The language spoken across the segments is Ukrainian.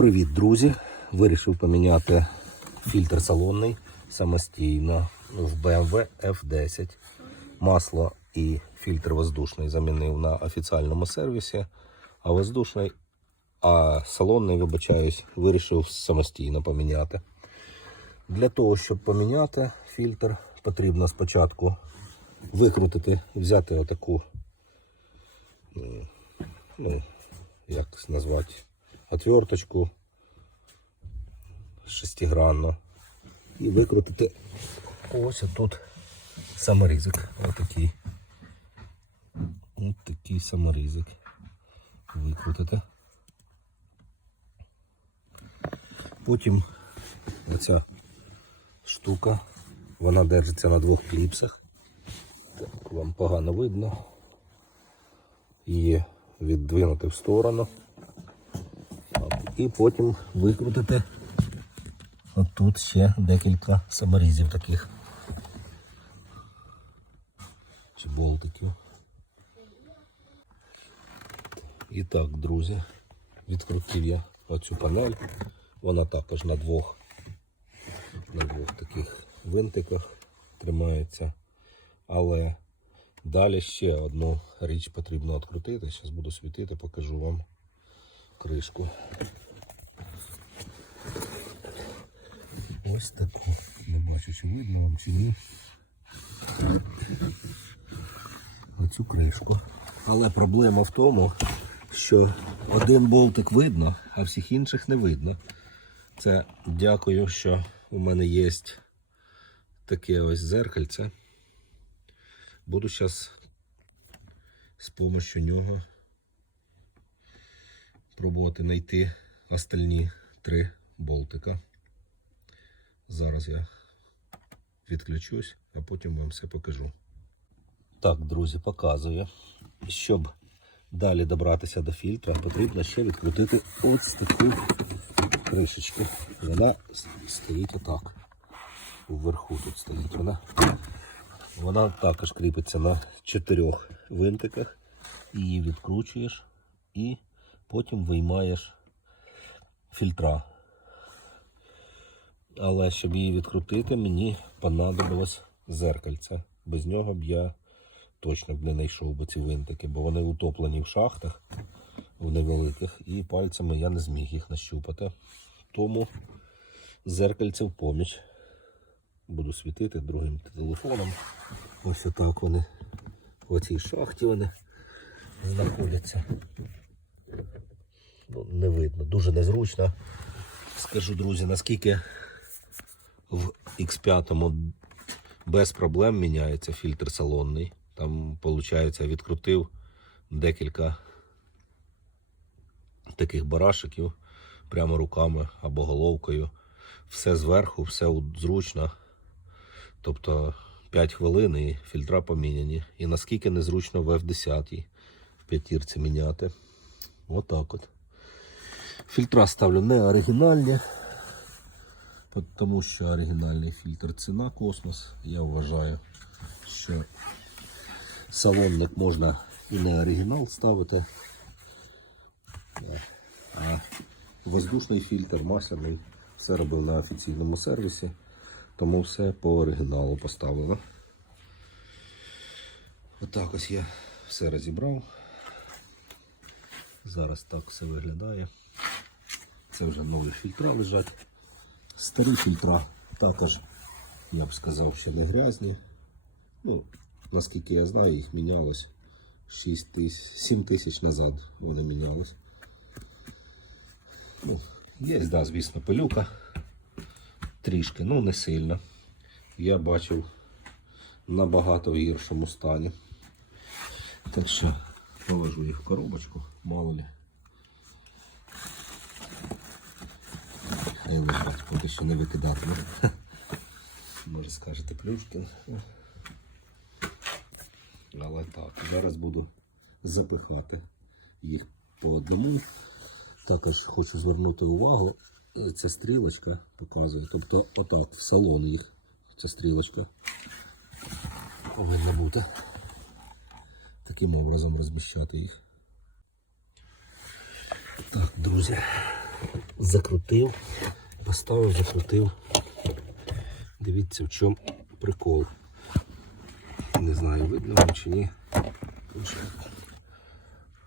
Привіт, друзі! Вирішив поміняти фільтр салонний самостійно в BMW F10. Масло і фільтр воздушний замінив на офіціальному сервісі, а воздушний, а салонний, вибачаюсь, вирішив самостійно поміняти. Для того, щоб поміняти фільтр, потрібно спочатку викрутити, взяти отаку, ну, як назвати, отверточку шестигранну і викрутити ось тут саморізик. Отакий. Ось такий саморізик. Викрутити. Потім оця штука, вона держиться на двох кліпсах. Так, вам погано видно. Її віддвинути в сторону. І потім викрутити отут ще декілька саморізів таких. Чи болтиків. І так, друзі, відкрутив я оцю панель. Вона також на двох, на двох таких винтиках тримається. Але далі ще одну річ потрібно відкрутити. Зараз буду світити, покажу вам кришку. Ось таку. Не бачу, чи видно вам чи ні. Оцю кришку. Але проблема в тому, що один болтик видно, а всіх інших не видно. Це дякую, що у мене є таке ось зеркальце. Буду зараз з допомогою нього пробувати знайти остальні три болтика. Зараз я відключусь, а потім вам все покажу. Так, друзі, показую. Щоб далі добратися до фільтра, потрібно ще відкрутити ось таку кришечку. Вона стоїть отак. Вверху тут стоїть вона. Вона також кріпиться на чотирьох винтиках. Її відкручуєш і потім виймаєш фільтра. Але щоб її відкрутити, мені понадобилось зеркальце. Без нього б я точно б не знайшов би ці винтики, бо вони утоплені в шахтах в невеликих, і пальцями я не зміг їх нащупати. Тому зеркальце в поміч. Буду світити другим телефоном. Ось отак вони в цій шахті вони знаходяться. Ну, не видно, дуже незручно. Скажу, друзі, наскільки в X5 без проблем міняється фільтр салонний. Там, виходить, відкрутив декілька таких барашиків прямо руками або головкою. Все зверху, все зручно. Тобто 5 хвилин і фільтра поміняні. І наскільки незручно в F10 в п'ятірці міняти. Отак от. Фільтра ставлю не оригінальні, тому що оригінальний фільтр ціна космос. Я вважаю, що салонник можна і не оригінал ставити. А воздушний фільтр, масляний, все робив на офіційному сервісі, тому все по оригіналу поставлено. Отак ось я все розібрав. Зараз так все виглядає. Це вже нові фільтра лежать. Старі фільтра також, я б сказав, що не грязні. Ну, наскільки я знаю, їх мінялось 6 тисяч, 7 тисяч назад вони мінялись. Ну, є, да, звісно, пилюка. Трішки, ну не сильно. Я бачив набагато в гіршому стані. Так що положу їх в коробочку, мало ли. Хай лежать, поки що не викидатиму. Може скажете плюшки. Але так, зараз буду запихати їх по одному. Також хочу звернути увагу, ця стрілочка показує. Тобто отак, в салон їх. Ця стрілочка повинна бути. Таким образом розміщати їх. Так, друзі, закрутив, поставив, закрутив. Дивіться, в чому прикол. Не знаю, видно вам чи ні.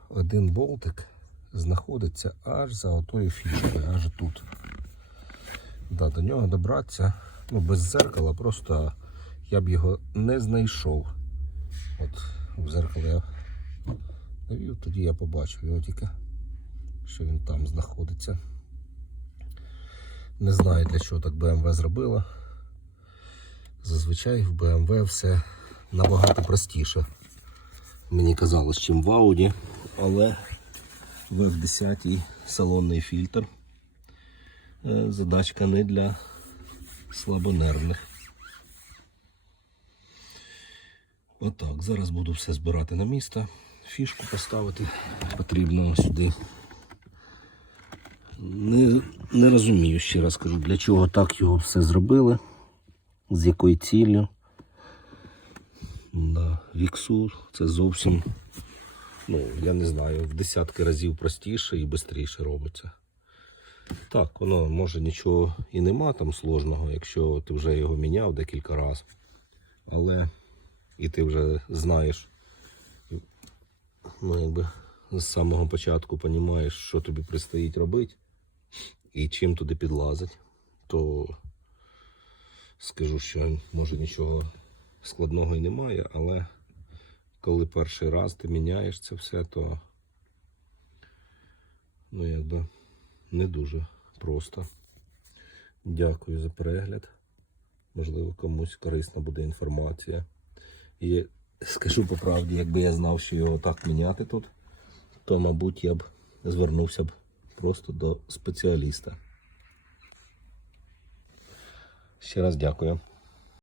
Один болтик знаходиться аж за отою фішкою, аж тут. Да, до нього добратися ну, без зеркала, просто я б його не знайшов. От в зеркало я навів, тоді я побачив його тільки, що він там знаходиться. Не знаю для чого так BMW зробила. Зазвичай в BMW все набагато простіше. Мені казалось, чим в Audi, але в F10 салонний фільтр. Е, Задачка не для слабонервних. Отак, зараз буду все збирати на місто. Фішку поставити потрібно сюди. Не, не розумію, ще раз кажу, для чого так його все зробили, з якою ціллю. На віксу це зовсім, ну, я не знаю, в десятки разів простіше і швидше робиться. Так, воно може нічого і нема там сложного, якщо ти вже його міняв декілька разів. Але і ти вже знаєш, ну якби з самого початку розумієш, що тобі предстоїть робити і чим туди підлазить, то скажу, що може нічого складного і немає, але коли перший раз ти міняєш це все, то ну якби не дуже просто. Дякую за перегляд. Можливо, комусь корисна буде інформація. І скажу по правді, якби я знав, що його так міняти тут, то, мабуть, я б звернувся б просто до спеціаліста. Ще раз дякую.